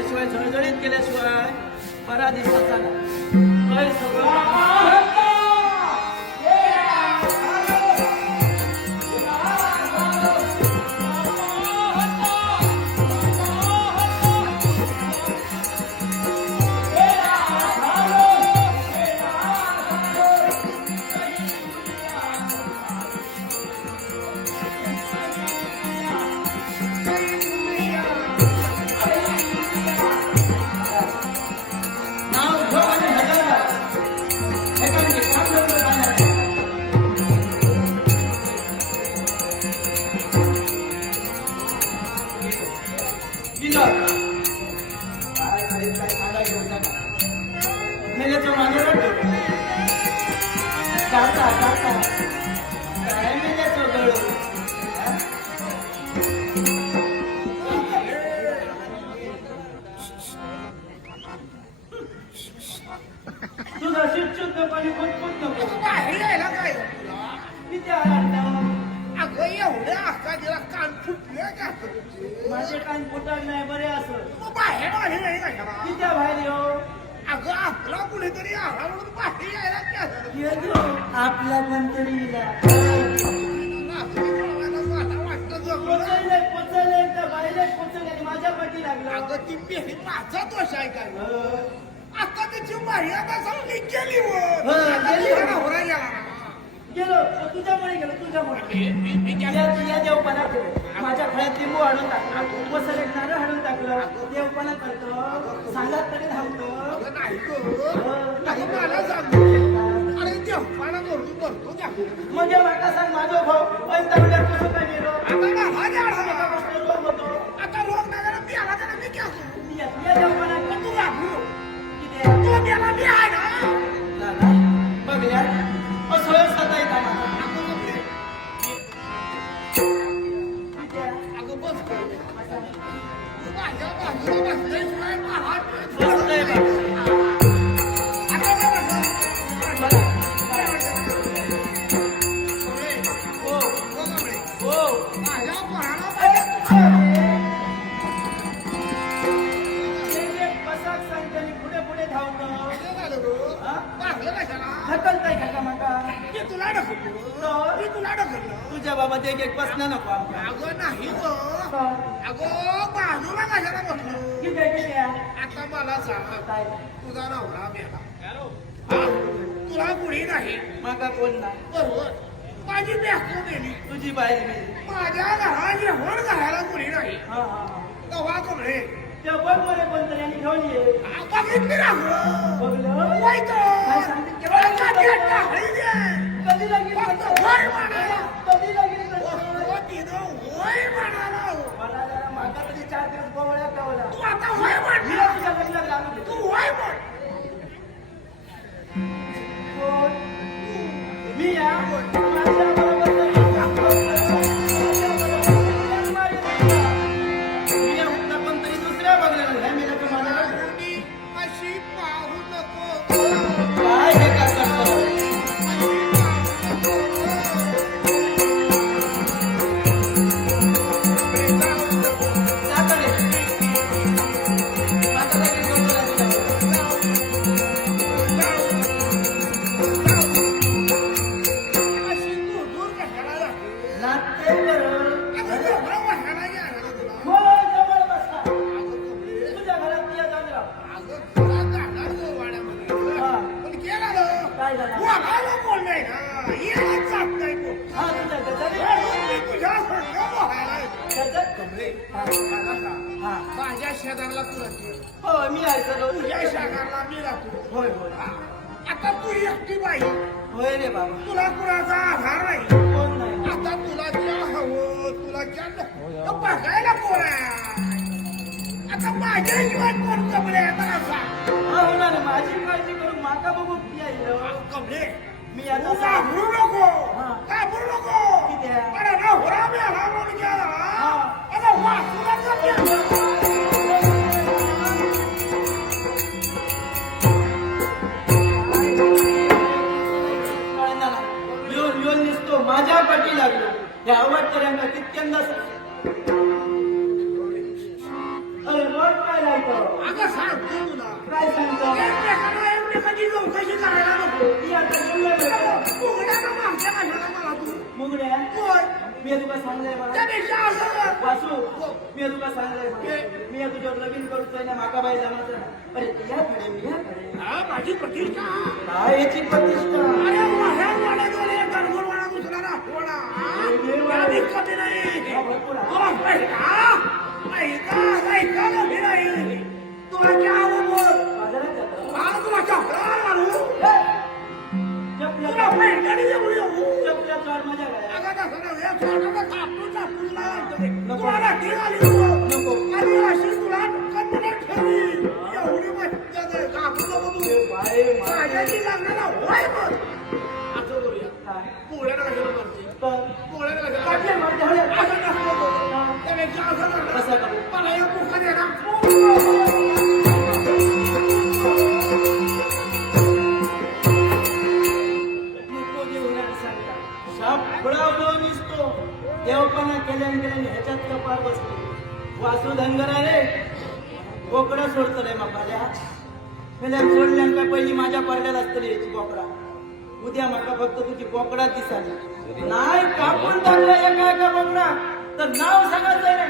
केल्याशिवाय झळझळीत केल्याशिवाय बरा दिवसाचा नाही सगळं तुझा शिक्षक पाणी फुटफुट नको बाहेर यायला काय किती आला अगं एवढ्या अक्का तिला कान फुटले का माझे कान फुटाल नाही बरे असं मग बाहेर आले नाही कशाला किती बाहेर येऊ अगं आपला कुणीतरी आला म्हणून बाहेर यायला येतो आपला पण तरी मला वाटतं पोचले तर बाहेर पोचले माझ्या पाठी लागला अगं ती मेहनी माझा दोष आहे काय आता त्याची मर्यादा समजली गेली गेलो तुझ्यामुळे गेलो तुझ्यामुळे तुझ्या देवपणा केलं माझ्या खळ्यात लिंबू हाडून टाकलं वसले नारळ हाडून टाकलं देवपणा करतो सांगत तरी धावतो नाही मला सांगतो अरे देवपणा करतो म्हणजे वाटा सांग माझा भाऊ कसं काय गेलो आता रोग नाही मी आला तर मी क्या देवपणा तू वापरू तू गेला मी आहे ना बघल्या सोय सता येतात अगं बस माझ्या बाजूला बसले तुझ्या बाबा एक एक बसणं नको अगं नाही अगं बाजूला कशाला बसलो आता मला सांग तुझा नवरा मेला तुला पुढे नाही मागा कोण नाही बरोबर माझी बॅको गेली तुझी बाहेर गेली माझ्या घराची होड घालायला पुढे नाही तेव्हा कमळे त्या बघ मध्ये कोणतरी आणि घेऊन ये बघितली बघलं कधी लागेल कधी लागेल मला जरा मागा तरी 4 दिवस गोवळ्या गावला तुझ्या लग्नात आणून तू वय म्हण मी या पण तरी दुसऱ्या बघल्या मी तुम्हाला अशी पाहू नको काय हे काय करतो माझ्या शेजारला तुला हो मी आहे सर तुझ्या शेजारला मी राहतो होय होय आता तू एकटी बाई होय रे बाबा तुला कुणाचा आधार नाही कोण नाही आता तुला ज्या हवं तुला ज्या नको बघायला कोण आहे आता माझ्या जीवन कोण कमले आता असा होणार माझी काळजी करून माका बघू कमले मी आता घाबरू नको घाबरू नको अरे ना होरा मी आला म्हणून गेला आता वाचूला येऊन दिसतो माझ्या पाठी लागलो हे आवडतं तितक्यांदा अरे रोड काय लागतो चौकशी करायला नको ती आता बोलले बरं. मुगड्यानं मागच्या कशाला मला तू मुगड्या कोण मी तुका सांगलंय मला त्यापेक्षा असं कर. वासू मी तुका सांगलंय मला. मी तुझ्यावर लगीन करूच ना माका बाई जमाचं ना. अरे या कडे हा, माझी प्रतिष्ठा काय याची प्रतिष्ठा अरे वाह्या वाड्याद्वारे गणगोरवाडा दुसरा राठवाडा त्याला दिक्कत नाही तुला पैका नव्हे नाही तुला क्या बोल बाजारात जातो मला तुला चक्रावर मारू तुला चपल्या पैठणी देऊ येऊ चपल्या चार मजा काय अगं तसं नव्हे छोटासा कापून टाकून लावायचं तुला रात्री आली नको आणि अशी तुला कन्नड ठेवी एवढी मज्जा दे कापून नको तू बाय माझ्याशी लग्नाला होय मग असं करूया काय पोळ्याला कशाला करते पण पोळ्याला कशाला काढले मारते हळे. असं नसतं त्यापेक्षा असं कर कसं करू मला एक मुख दे ना नको देऊ नका सांगता सापडावलो निसतो देवपणा केल्याने ह्याच्यात कपाळ बसतो वासू धनगरा रे बोकडा सोडतो रे मापाल्या मेल्यान सोडल्यान का पहिली माझ्या पडल्यात असतली याची बोकडा उद्या माका फक्त तुझी बोकडा दिसाली नाही कापून टाकला एका बोकडा तर नाव सांगायचं रे